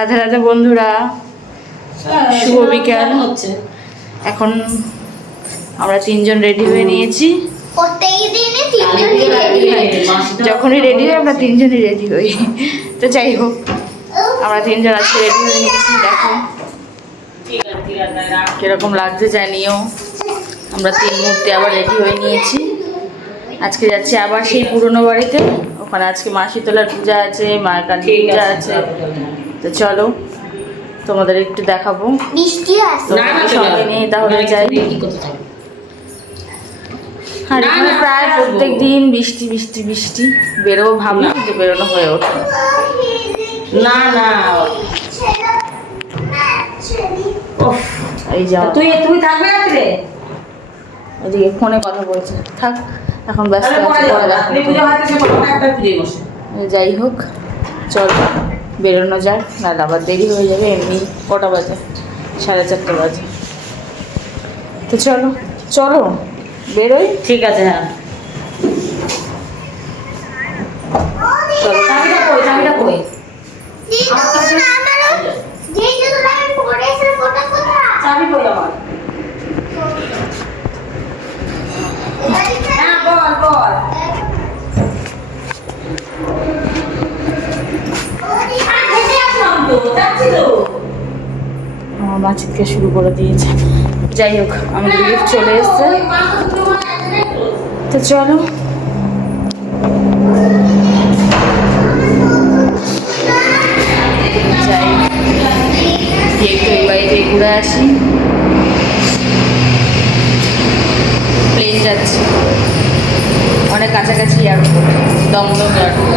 রাধে রাধে বন্ধুরা, শুভ বিকেল। এখন আমরা তিনজন রেডি হয়ে নিয়েছি। যখনই রেডি হই আমরা তিনজনই রেডি হই। তো যাই হোক, আমরা তিনজন আজকে রেডি হয়ে নিয়েছি। দেখো কিরকম লাগছে জানিও। আমরা তিন মুহূর্তে আবার রেডি হয়ে নিয়েছি। আজকে যাচ্ছি আবার সেই পুরনো বাড়িতে। ওখানে আজকে মা শীতলার পূজা আছে, মা কালী পূজা আছে। তো চলো তোমাদের একটু দেখাবো। সঙ্গে নিয়ে তাহলে যাই। আর এখানে প্রায় প্রত্যেক দিন বৃষ্টি বৃষ্টি বৃষ্টি, বেরোবো ভাবি কিন্তু বেরোনো হয়ে ওঠে না। না এই যাও, তুমি থাকবে রাত্রে? ওদিকে ফোনে কথা বলছে, থাক এখন ব্যস্ত আছে। যাই হোক চল বেরোনো যায়, নাহলে আবার দেরি হয়ে যাবে। এমনি কটা বাজে? 4:30 বাজে। তো চলো চলো বেরোই। ঠিক আছে, হ্যাঁ চলো। চাবিটা কই? চাবি কই আমার? হ্যাঁ বল বল। বাচ্চাকে শুরু করে দিয়েছে। যাই হোক আমাদের লিফট চলে এসছে। তো চলো যাই, একটু এই বাড়িতে ঘুরে আসি। প্লেন যাচ্ছে অনেক কাছাকাছি, এয়ারপোর্ট দমদম এয়ারপোর্ট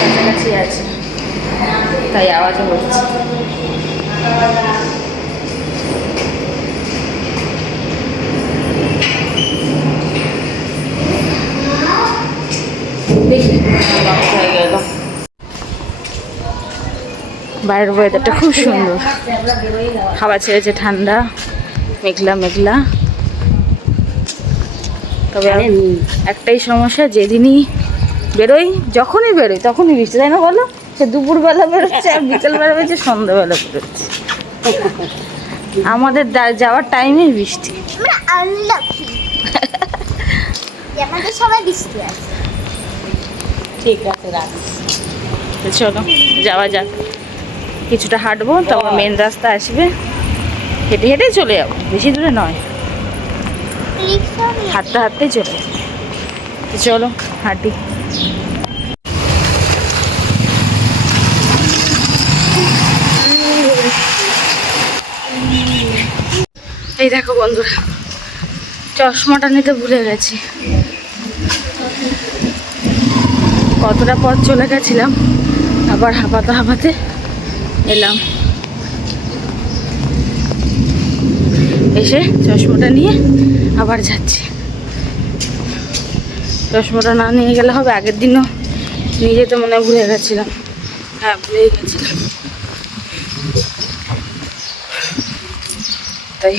কাছাকাছি আছে, তাই আওয়াজও হচ্ছে। দেখি হয়ে গেল। বাইরের ওয়েদারটা খুব সুন্দর, হাওয়া ছেড়েছে ঠান্ডা, মেঘলা মেঘলা। তবে একটাই সমস্যা, যেদিনই বেরোই, যখনই বেরোই তখনই বৃষ্টি, তাই না বলো? সে দুপুরবেলা বেরোচ্ছে আর বিকেলবেলা বেরোচ্ছে, সন্ধ্যাবেলা বেরোচ্ছে। আমাদের যাওয়ার টাইমে বৃষ্টি। ঠিক আছে রাখ। চলো যাওয়া যাক, কিছুটা হাঁটবো, তারপর মেন রাস্তা আসবে, হেঁটে হেঁটে চলে যাবো, বেশি দূরে নয়, হাঁটতে হাঁটতেই চলে যাবো। চলো হাঁটি। এই দেখো বন্ধুরা, চশমাটা নিতে ভুলে গেছি। কতটা পথ চলে গেছিলাম, আবার হাঁপাতে হাঁপাতে এলাম। এসে চশমাটা নিয়ে আবার যাচ্ছি। চশমাটা না নিয়ে গেলে হবে? আগের দিনও নিয়ে যেতে মনে ভুলে গেছিলাম। হ্যাঁ ভুলেই গেছিলাম, তাই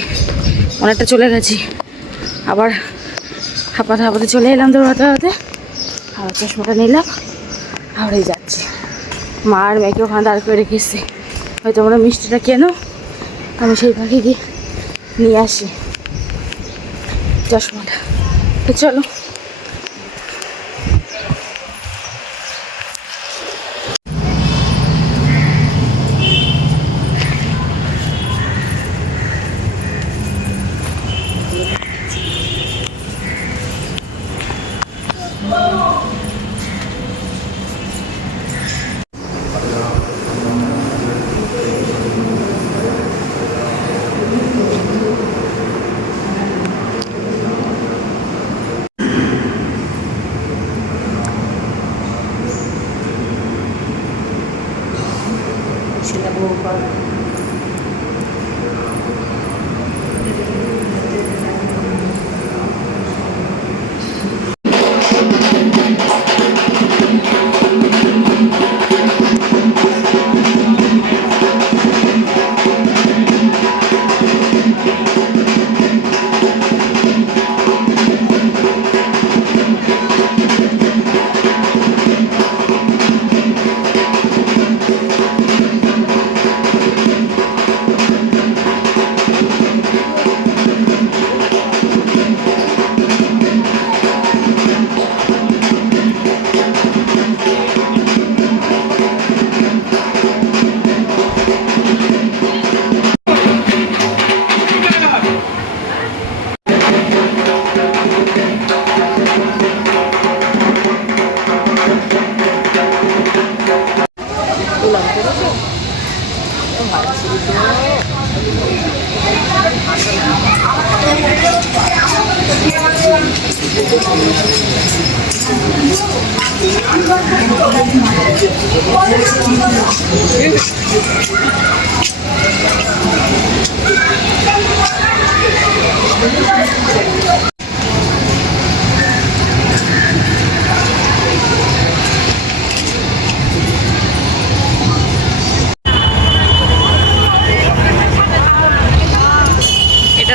অনেকটা চলে গেছি। আবার হাঁপাতে হাঁপাতে চলে এলাম, দৌড়াতে হাঁপাতে আবার চশমাটা নিলাম, আবারই যাচ্ছি। মা আর মেয়েকে ওখানে দাঁড় করে রেখেছি, হয়তো আমরা মিষ্টিটা কেন, আমি সেই পাখি গিয়ে নিয়ে আসি চশমাটা। তো চলো। এটা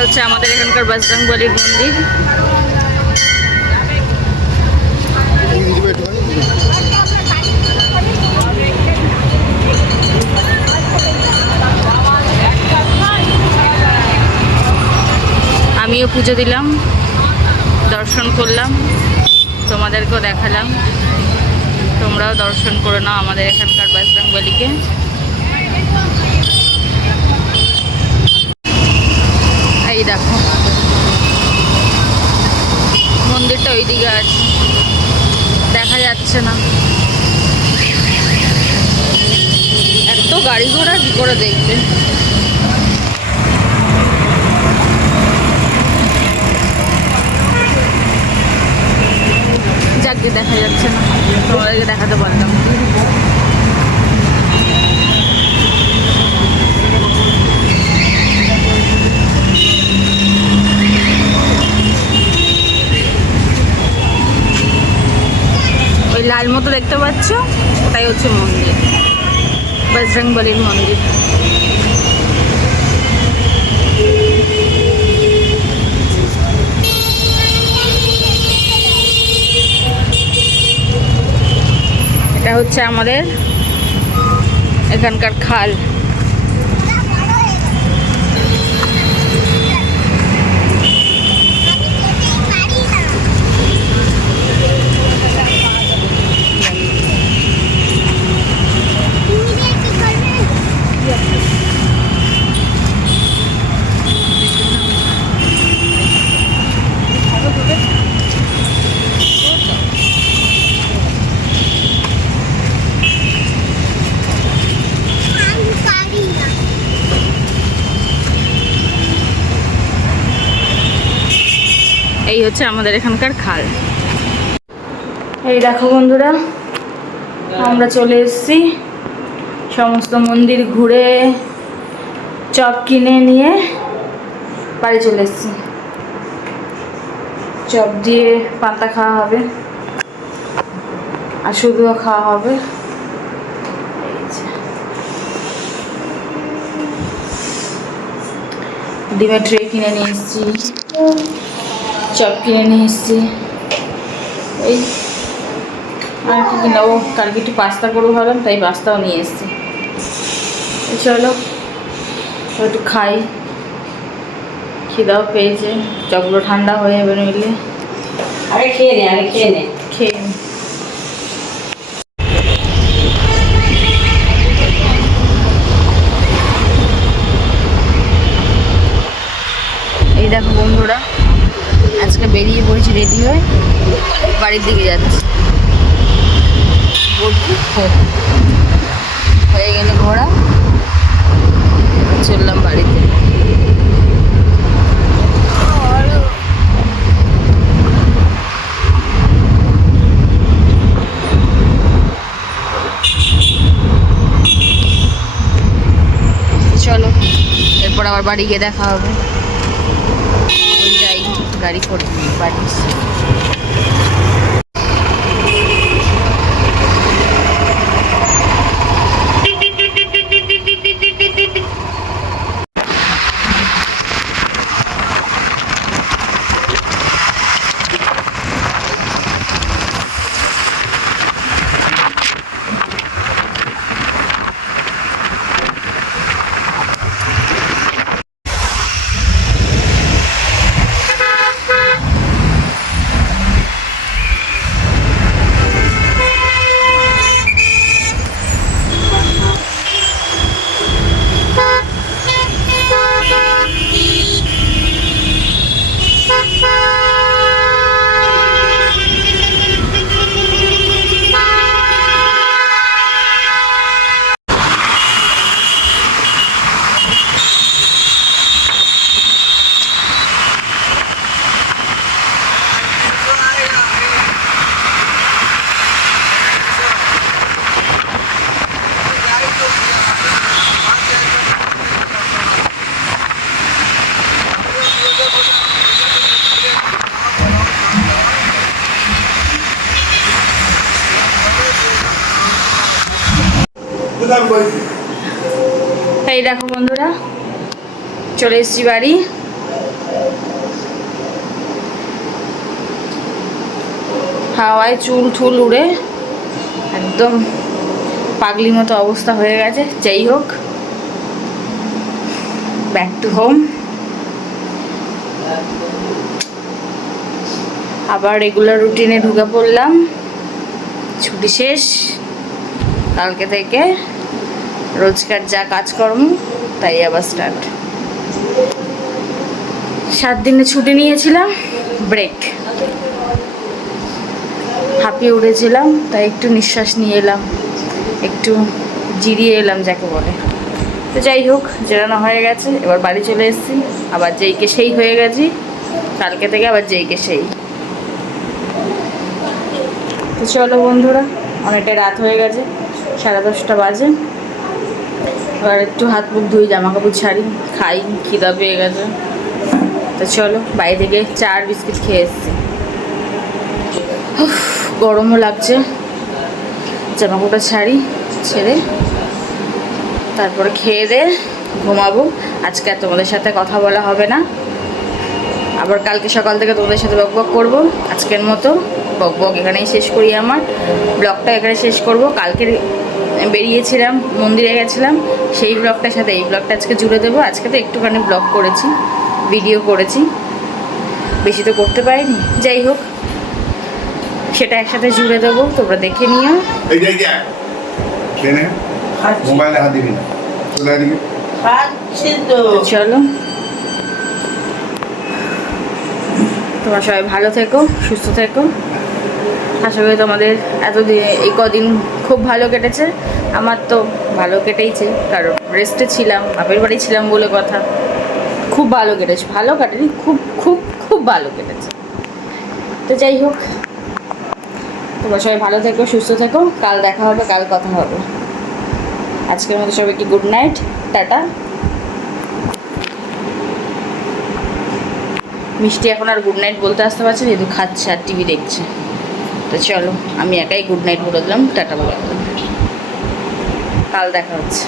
হচ্ছে আমাদের এখানকার বজরং বলির মন্দির। আমিও পুজো দিলাম, দর্শন করলাম, তোমাদেরকেও দেখালাম। তোমরাও দর্শন করে নাও আমাদের এখানকার বজরং বলিকে। এই দেখো মন্দিরটা ওইদিকে আছে, দেখা যাচ্ছে না। এত গাড়ি ঘোড়া কি করে দেখবে। যাকে দেখা যাচ্ছে না, তোমাদেরকে দেখাতে পারলাম। ওই লাল মতো দেখতে পাচ্ছ, ওটাই হচ্ছে মন্দির, বজরং বলির মন্দির। এটা হচ্ছে আমাদের এখানকার খাল। এই হচ্ছে আমাদের এখানকার খাল। এই দেখো বন্ধুরা, আমরা চলে এসেছি সমস্ত মন্দির ঘুরে, চপ কিনে নিয়ে বাড়ি চলে এসেছি। চপ দিয়ে পান্তা খাওয়া হবে আর শুধুও খাওয়া হবে। ডিমের ট্রে কিনে নিয়ে এসেছি, চপ কিনে নিয়ে এসেছি। এই আর কি কিনবো, কালকে একটু পাস্তা করবো ভাবলাম, তাই পাস্তাও নিয়ে এসেছি। চলো একটু খাই, খিদাও পেয়েছে, চপগুলো ঠান্ডা হয়ে যাবে নইলে। আরে খেয়ে নে, আরে খেয়ে নে, খেয়ে নি। এই দেখো বন্ধুরা, আজকে বেরিয়ে পড়েছি রেডি হয়ে, বাড়ির দিকে যাচ্ছি। হয়ে গেলে ঘোড়া, চললাম বাড়িতে। চলো এরপর আবার বাড়ি গিয়ে দেখা হবে। যাই গাড়ি করে বাড়ি। এই দেখো বন্ধুরা, চলে এসেছি বাড়ি। হাওয়ায় চুল ঠুল উড়ে একদম পাগলি মতো অবস্থা হয়ে গেছে। যাই হোক, ব্যাক টু হোম। আবার রেগুলার রুটিনে ঢুকে পড়লাম। ছুটি শেষ, কালকে থেকে রোজকার যা কাজকর্ম তাই আবার স্টার্ট। 7 দিনে ছুটি নিয়েছিলাম, ব্রেক। হাঁপিয়ে উঠেছিলাম, তাই একটু নিঃশ্বাস নিয়ে এলাম, একটু জিরিয়ে এলাম যাকে বলে। তো যাই হোক, জেরানো হয়ে গেছে, এবার বাড়ি চলে এসেছি। আবার যেইকে সেই হয়ে গেছি, কালকে থেকে আবার যেইকে সেই। তো চলো বন্ধুরা, অনেকটা রাত হয়ে গেছে, 10:30 বাজে। এবার একটু হাত মুখ ধুই, জামা কাপড় ছাড়ি, খাই, খিদা পেয়ে গেছে। তো চলো, বাইরে থেকে চা আর বিস্কিট খেয়ে এসেছি। গরমও লাগছে, জামা কাপড়টা ছাড়ি, ছেড়ে তারপরে খেয়ে দিয়ে ঘুমাবো। আজকে আর তোমাদের সাথে কথা বলা হবে না, আবার কালকে সকাল থেকে তোমাদের সাথে বকবক করবো। আজকের মতো বকবক এখানেই শেষ করি, আমার ব্লগটা এখানে শেষ করব। কালকে বেরিয়েছিলাম, মন্দিরে গেছিলাম, সেই ব্লগটার সাথে এই ব্লগটা আজকে জুড়ে দেবো। আজকে তো একটুখানি ব্লগ করেছি, ভিডিও করেছি, বেশি তো করতে পারিনি। যাই হোক, সেটা একসাথে জুড়ে দেবো, তোমরা দেখে নিও। মোবাইলে হাত দিবি না, চলো, তোমরা সবাই ভালো থেকো, সুস্থ থেকো। আশা করি তোমাদের এতদিন, এই কদিন খুব ভালো কেটেছে। আমার তো ভালো কেটেইছে, কারণ রেস্টে ছিলাম, বাপের বাড়ি ছিলাম বলে কথা। খুব ভালো কেটেছে, ভালো কাটেনি, খুব খুব খুব ভালো কেটেছে। তো যাই হোক, তোমরা সবাই ভালো থেকো, সুস্থ থেকো। কাল দেখা হবে, কাল কথা হবে। আজকের মতো সবাইকে গুড নাইট, টাটা। মিষ্টি এখন আর গুড নাইট বলতে আসতে পারছে, যেহেতু খাচ্ছে আর টিভি দেখছে। তো চলো, আমি একাই গুড নাইট বলে দিলাম, টাটা বলে দিলাম। কাল দেখা হচ্ছে।